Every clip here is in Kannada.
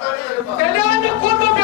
ಕಲ್ಯಾಣ ಕೂತು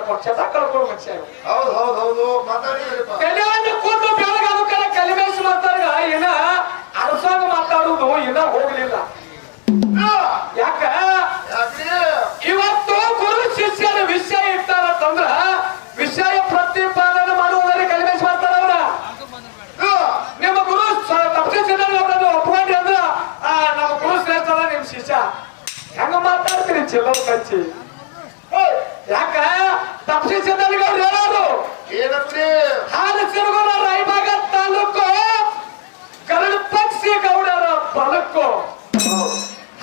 ತಮ್ಮ ಇದನ್ನ ಮಾಡ್ಕೊಂಡು ಮನುಷ್ಯ ಹೌದು ಹೌದು ಹೌದು. ಮಾತಾಡಿದ್ರಿಪ್ಪ ಕಲ್ಯಾಣ ಕೂತು ಬೆಳಗಾದ ಕಲಿಮೇಶ್ ಮಾತಾಡ ಇನ್ನ ಅರಸಾಗ ಮಾತಾಡುದು ಇನ್ನ ಹೋಗಲಿಲ್ಲ. ಯಾಕ? ಇವತ್ತು ಗುರು ಶಿಷ್ಯನ ವಿಷಯ ವಿಷಯ ಪ್ರತಿಪಾದನೆ ಮಾಡುವುದರಲ್ಲಿ ಕಲಿಮೇಶ್ ಮಾಡ್ತಾರ ಅವ್ರ. ನಿಮ್ಮ ಗುರು ತಪ್ಪಿಸಿದ್ರೆ ಅವರನ್ನು ಒಪ್ಕೊಂಡ್ರಿ ಅಂದ್ರ ಆ, ನಮ್ಮ ಗುರು ಶ್ರೇಷ್ಠ ಅದ ನಿಮ್ ಶಿಷ್ಯ. ಹೆಂಗ ಮಾತಾಡ್ತೀರಿ ಚಿಲ್ಲೋ ಕಚ್ಚಿ? ಯಾಕ? ತಪ್ಪಿಸಿದಲ್ಲಿ ಅವ್ರು ಹೇಳೋರು ಏನಂತ್ರಿ ಹಾಲು ಸಿರುಗುರ ರಾಯಬಾಗ ತಾಲೂಕು ಕರಡು ಪಕ್ಷಿ ಗೌಡರ ಬಲಕ್ಕು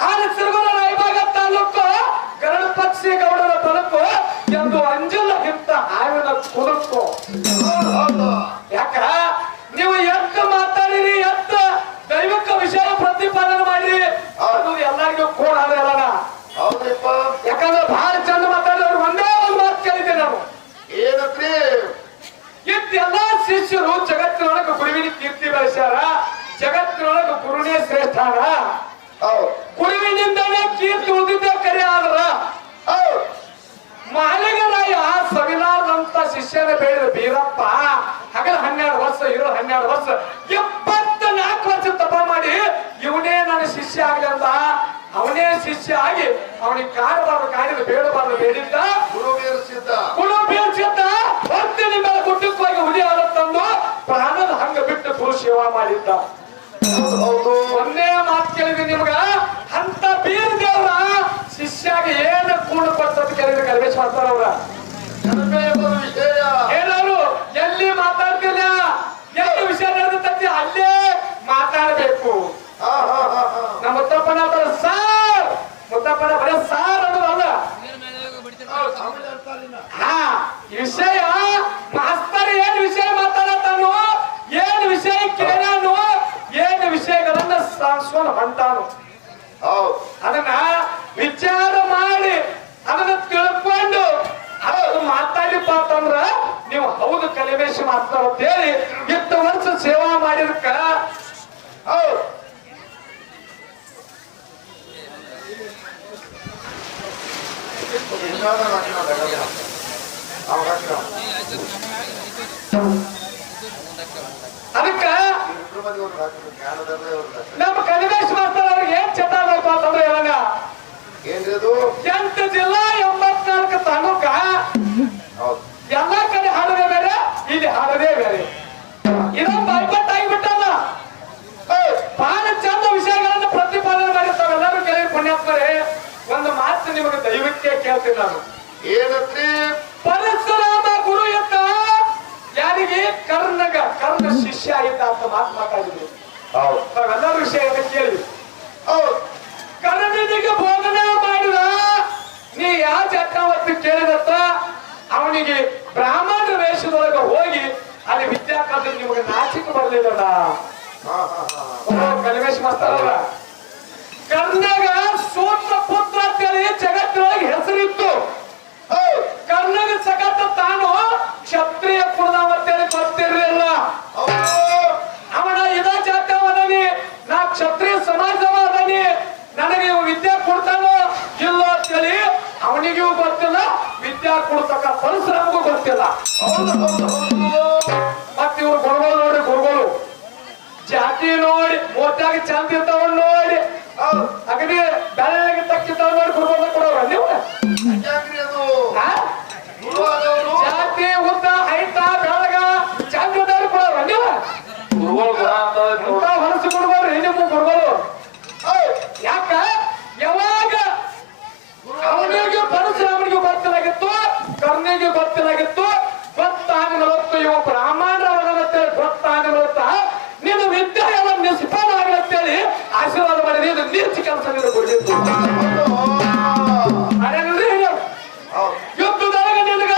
ಹಾಲು ಸಿರುಗುರ ರಾಯಬಾಗ ತಾಲೂಕು ಕರಡು ಪಕ್ಷಿ ಗೌಡರ ಬಲಕ್ಕು ಎಂದು ಅಂಜಲ ಗುರುನೇ ಕುರುವಿನಿಂದಲೇ ಕೀರ್ತಿ ಉಳಿದಿದ್ದೆ ಕರೆ ಆದ್ರ. ಮಾಲಿಗರಾಯ ಸವಿಲಾರದಂತ ಶಿಷ್ಯನ ಬೇಡಿದ ಬೀರಪ್ಪ ಹಗಲ ಹನ್ನೆರಡು ವರ್ಷ ಇರೋ ಹನ್ನೆರಡು ವರ್ಷ ಇಪ್ಪತ್ತ ನಾಲ್ಕು ವರ್ಷ ತಪ ಮಾಡಿ ಇವನೇ ನನ್ನ ಶಿಷ್ಯ ಆಗ್ಲಿ ಅಂತ ಅವನೇ ಶಿಷ್ಯ ಆಗಿ ಅವನಿಗೆ ಕಾಡಬಾರ್ದು ಕಾಡಿದ ಬೇಡಬಾರ್ದು ಬೇಡಿದ್ದ. ಗುರು ಮೀರಿಸಿದ್ದ ಕುಳು ಬೀಳ್ಸಿದ್ದ ಹೊತ್ತಿನ ಮೇಲೆ ಗುಡ್ಡಕ್ಕೆ ಹೋಗಿ ಹುಲಿ ಹಾಲು ತಂದು ಪ್ರಾಣದ ಹಂಗ ಬಿಟ್ಟು ಗುರು ಸೇವಾ ಮಾಡಿದ್ದ. ಹೌದು. ಒಂದೇ ಮಾತು ಕೇಳಿದ್ವಿ ನಿಮ್ಗ? ಅಂತ ಬೀರ್ ದೇವ್ರ ಶಿಷ್ಯಾಗ ಏನ್ ಕೂಡ ಕೊಟ್ಟದ್ ಕೇಳಿದ್ರೆ ಕಲ್ಮೇಶ್ ಮಾಡ್ತಾರ ಅವ್ರ ವಿಷಯ ಸಾಧಿಸೋನು ಹೊಂಟಾನು. ಅದನ್ನ ವಿಚಾರ ಮಾಡಿ ಅದನ್ನ ತಿಳ್ಕೊಂಡು ಮಾತಾಡಿ ಮಾತಾಡಿಪ್ಪ ಅಂತಂದ್ರ ನೀವು ಹೌದು ಕಲಿಮೇಶ್ ಮಾಡ್ತಾರ ಅಂತ ಹೇಳಿ ಇಷ್ಟು ವರ್ಷ ಸೇವಾ ಮಾಡಿದಕ್ಕ ಹೌದು. ಅದಕ್ಕ ನಮ್ಮ ಕಲಿಮೇಶ್ ಮಾಸ್ತರ ಅವ್ರಿಗೆ ಏನ್ ಚಟ ಬೇಕು ಅಂತಂದ್ರೆ ಹೇಳಂಗ ಏನ್ರಿ ಅದು ಶಿಷ್ಯ ಇದ್ದ ಅಂತ ಮಾತು ಮಾತಾಡಿದ್ರು. ನಾವೆಲ್ಲರೂ ವಿಷಯವನ್ನು ಕೇಳಿ ಹೌದು. ಕರ್ಣನಿಗೆ ಬೋಧನೆ ಮಾಡಿದ ನೀ ಯಾವ ಚಕ್ರವರ್ತಿ ಕೇಳಿದತ್ತ? ಅವನಿಗೆ ಬ್ರಾಹ್ಮಣ ವೇಷದೊಳಗೆ ಹೋಗಿ ಅಲ್ಲಿ ವಿದ್ಯಾ ಕಲ್ತು ನಿಮಗೆ ನಾಚಿಕೆ ಬರ್ಲಿಲ್ಲದ ಕಲಿಮೇಶ್ ಮಾಸ್ತಾರಲ್ಲ ಕರ್ನಾಗ ಕೊಡ್ತಕ್ಕ ಪರಶುರಾಮಗೂ ಗೊತ್ತಿಲ್ಲ. ಹೌದು ಹೌದು ಹೌದು ಮತ್ ಇವ್ರು ಗುರುಗಳು ನೋಡಿ ಗುರುಗಳು. ಜಾತಿ ನೋಡಿ ಮೋಟಾಗಿ ಚಂದ ಇರ್ತಾವ ನೋಡಿ. ಅಗದಿ ನೇತಿ ಕೆಲಸ ಕೊಡಬೇಕು ಯುದ್ಧದಾಗ ನಿನಗ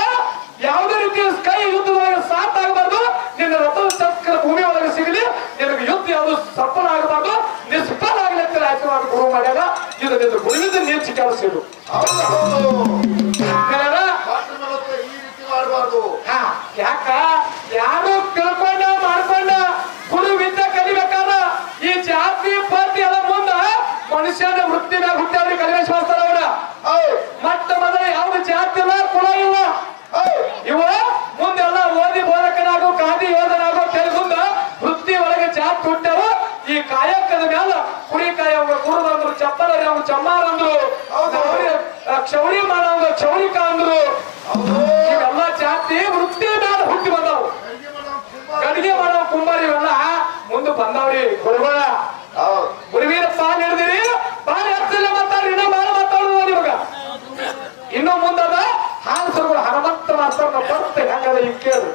ಯಾವುದೇ ರೀತಿಯ ಕೈ ಯುದ್ಧದಾಗ ಸಾತ್ ಆಗಬಾರ್ದು ನಿನ್ನ ಚಕ್ರ ಭೂಮಿ ಸಿಗಲಿ ನಿನಗೆ ಯುದ್ಧ ಯಾವುದು ಸಫಲ ಆಗಬಾರ್ದು ನಿಷ್ಫಲ ಆಗಲಿ ಅಂತ ಆಶೀರ್ವಾದ ಮಾಡ್ಯಾರ ಇದು ನಿನ್ನ ಗುರುವಿಂದ ನೇತಿ ಕೆಲಸ ಇದು ಯಾಕ ನಮ್ಮ ಚಮ್ಮಾರಂದ್ರು ಕ್ಷೌರಿ ಮಾನವಂದ್ರು ಕ್ಷೌರಿಕ ಅಂದ್ರು. ಇವೆಲ್ಲ ಜಾತಿ ವೃತ್ತಿ ಮೇಲೆ ಹುಟ್ಟಿ ಬಂದವು. ಕಡಿಗೆ ಮಾಡೋ ಕುಂಬಾರಿ. ಇವೆಲ್ಲ ಮುಂದೆ ಬಂದವ್ರಿ. ಗುರುಗಳ ಗುರುವೀರ ಸಾ ಹಿಡಿದಿರಿ ಪಾಲ್ ಹತ್ತಿಲ್ಲ ಮಾತಾಡ್ರಿ ಇನ್ನೂ ಬಾಳ ಮಾತಾಡುವ ನಿಮಗ. ಇನ್ನೂ ಮುಂದದ ಹಾಲು ಸರ್ಗಳು ಹನುಮಂತ ಮಾಸ್ತಾರ ಬರ್ತೆ ಹೆಂಗದ ಇಕ್ಕೇದು